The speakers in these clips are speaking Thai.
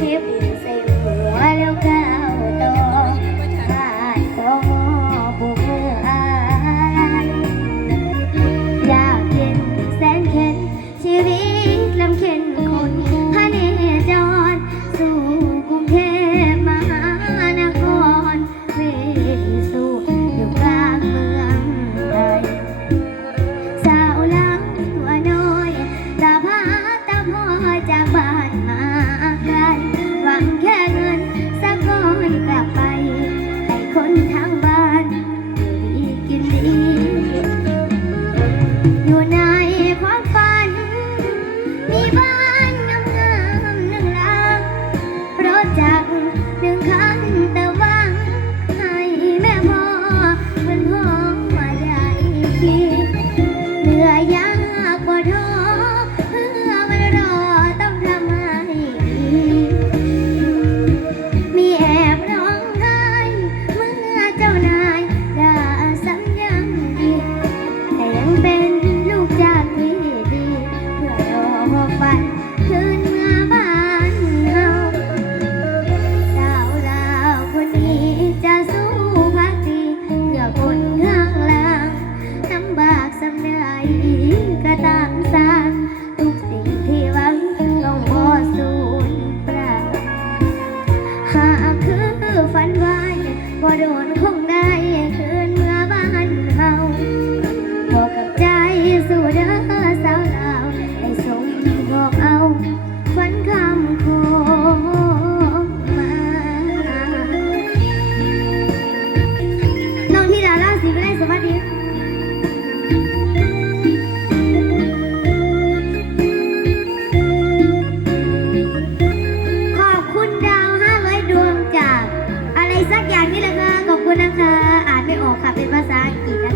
ที่ปี เด้อสาวลาวให้สมบอกเอาฝันคำคงมาน้องที่ดาราสีไปได้สวัสดีขอบคุณดาว500ดวงจาก อะไรสักอย่างนี่แหละค่ะขอบคุณนะคะ อ่านไม่ออกค่ะเป็นภาษาอังกฤษนะ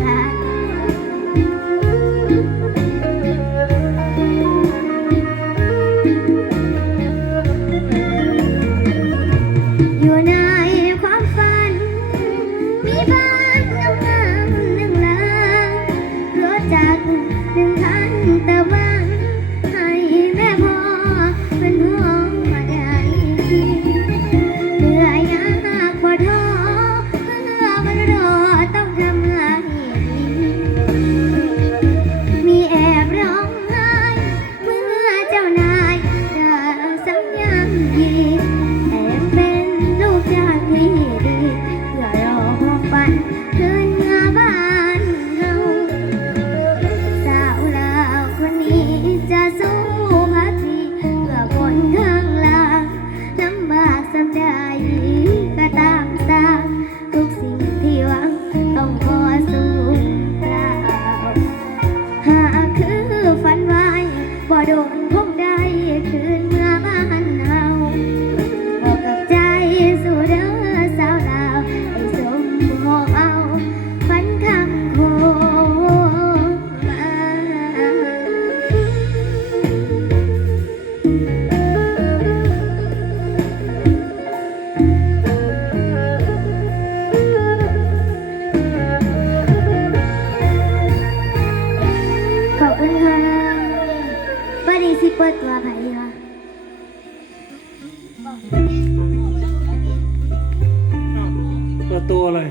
คะ เปิดตัวเลย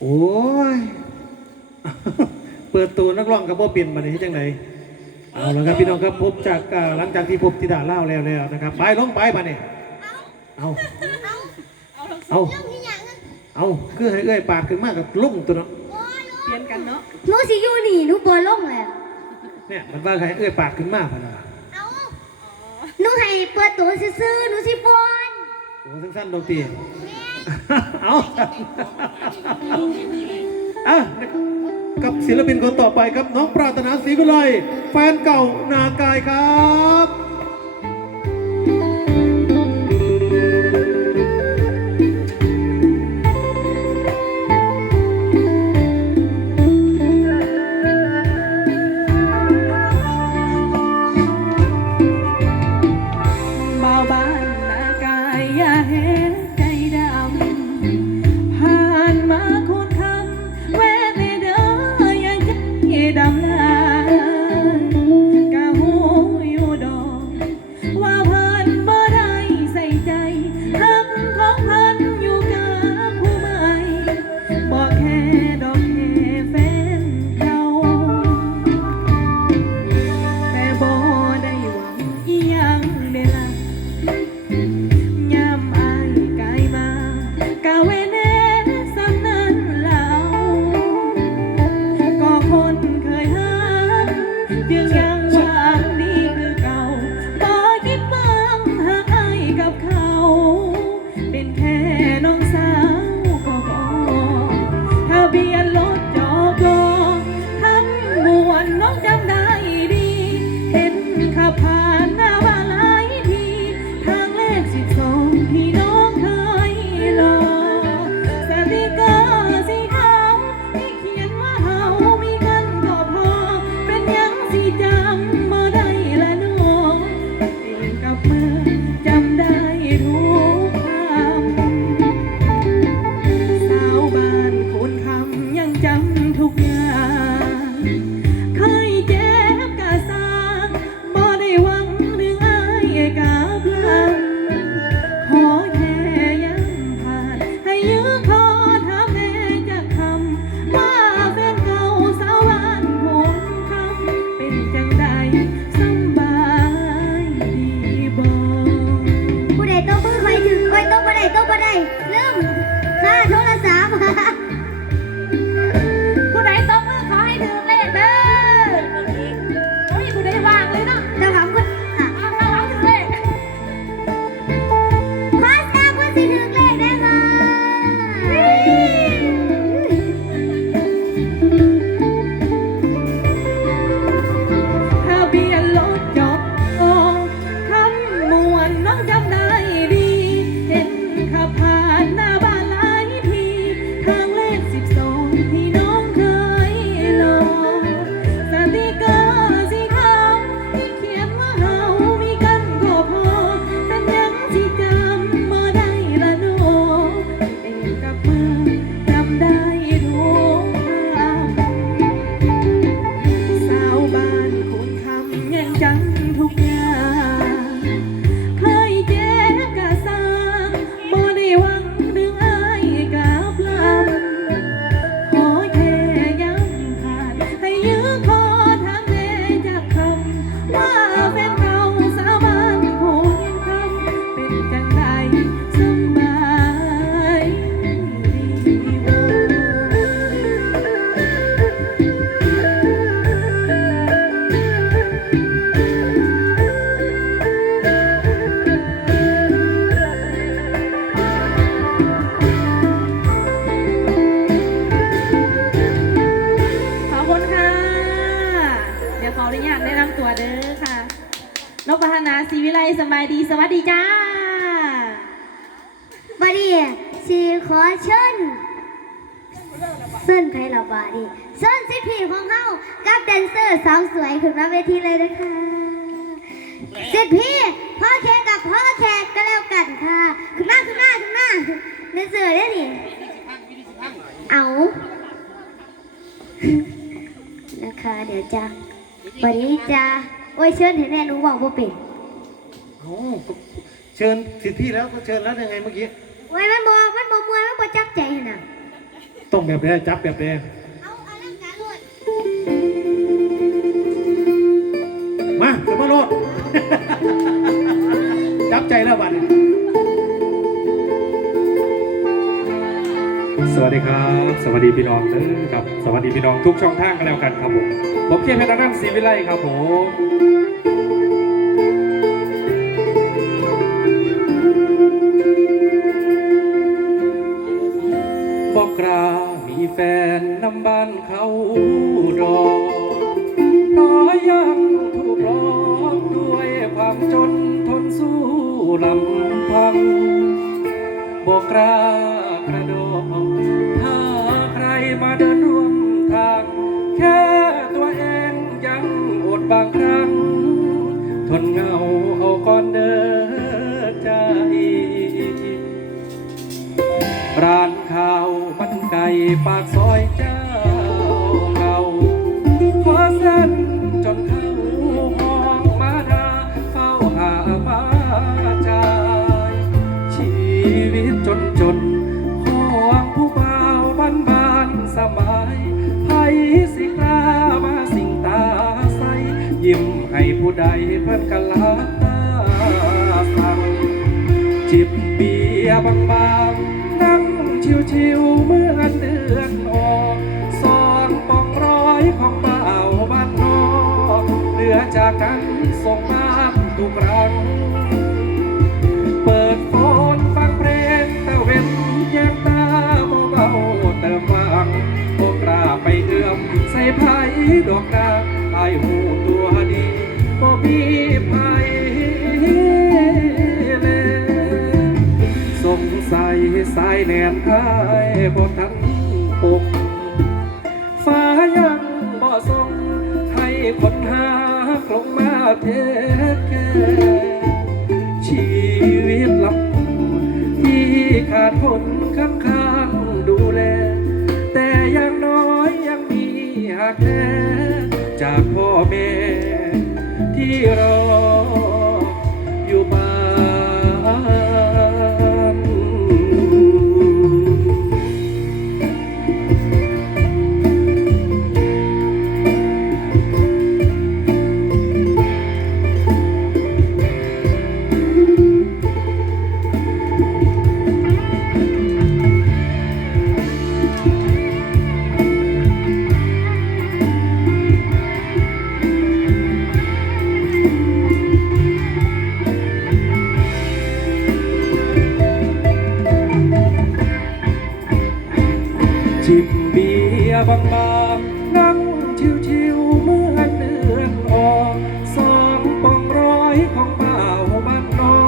โอ้ย เปิดตัวนักร้องกับพ่อเปลี่ยนมาในที่จังไหนเอาละครับพี่น้องครับพบจากอ่าหลังจากที่พบธิดาเล่าแล้วแล้วนะครับไปลงไปมาเนี่ยเอาเอาเอาคือให้เอ้ยปาดขึ้นมากกับลุ่งตัวเนาะเปลี่ยนกันเนาะหนูสิอยู่นี่หนูบ่ลงเลยเนี่ยมันว่าให้เอ้ยปาดขึ้นมากพะนะหนูให้เปิดตัวซื่อๆหนูสิฟอนโอ้สั้นๆดอกตี เอาอะกับศิลปินคนต่อไปครับน้องปรารถนาศรีวิไลแฟนเก่านากายครับายดีสวัสดีจ้าบัดนี้สิขอเชิญเส้นไทยละบาดีเส้นสิทธิ์ผีของเขากับแดนเซอร์สาวสวยขึ้นมาเวทีเลยนะคะสิพีพ่อแขกกับพ่อแขกก็แล้วกันค่ะขึ้นหน้าขึ้นหน้าขึ้นหน้าแดนเซอร์ได้ดิเอานะคะเดี๋ยวจะวันนี้จะโอ้ยเชิญเห็นแน่หนูบอกว่าเป็น เอ้าก็เชิญสิทธิแล้วก็เชิญแล้วยังไงเมื่อกี้โอ้ยมันบอมันบอมวยมันบอจับใจขนาดต้องแบบนี้จับแบบนี้เอาอลังการเลยมาสมาโลดจับใจแล้วบัดนี้สวัสดีครับ สวัสดีพี่น้องเด้อครับ สวัสดีพี่น้องทุกช่องทางกันแล้วกันครับผม ผมเคียนเพชรนันท์ศรีวิไลครับผม บอกกรามีแฟนนำบ้านเขารอน้อยยังถูกหลอกด้วยความจนทนสู้ลำพังบอกกล้ากระโดดถ้าใครมาเดินร่วมทาง แค่ตัวเองยังอดบางครั้ง ทนเงา ปากซอยเจ้าเก่าขอเส้นจนเข้ามองมาดาเฝ้าหามาจายชีวิตจนจนของผู้บ่าวบ้านบ้านสมัยให้สิกล้ามาสิ่งตาใส ยิ้มให้ผู้ใดเพื่อนกันลาตาสั่งจิบเบียร์บาง นั่งชิวๆเมื่อเดือนออกซองปองร้อยของเบาบ้านนอกเหลือจากกันส่งมาทุกครั้งเปิดโฟนฟังเพลงแตะเว้นแยกตาเบาๆเติมวังโอกล้าไปเอื้อมใส่ไผ่ดอกนาไอหูตัวดีบ่มีไผ่ สัยสายแนนอายบ่ทันปกฟ้ายังบ่ส่งให้คนหาลงมาเทแก่ชีวิตลำที่ขาดคนข้างข้างดูแล แต่อย่างน้อยยังมีหักแท้จากพ่อแม่ที่รอ นั่งชิวๆเมื่อเดือนออกสองปองร้อยของเบาบ้านนอ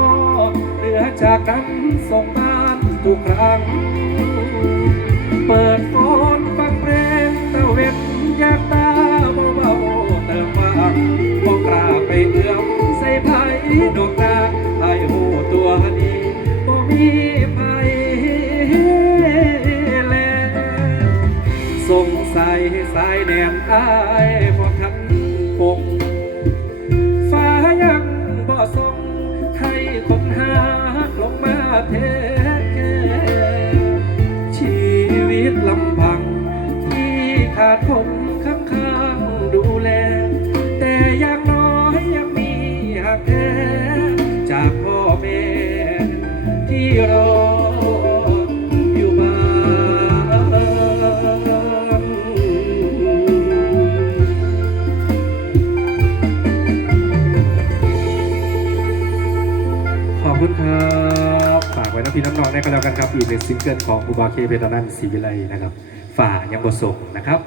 กเหลือจากกันส่งบ้านทุกครั้ง อายบ่ทันปกฟ้ายังบ่ส่งให้คนหาลงมาเทแก่ชีวิตลำพัง ที่ขาดคนข้างข้างๆดูแล แต่อย่างน้อยยังมีหักแท้จากพ่อแม่ที่รอ พี่น้องๆได้ก็แล้วกันครับอีกหนึ่งซิงเกิลของบูบาเคเพตานันศรีวิไลนะครับ ฝ่ายังบทส่งนะครับ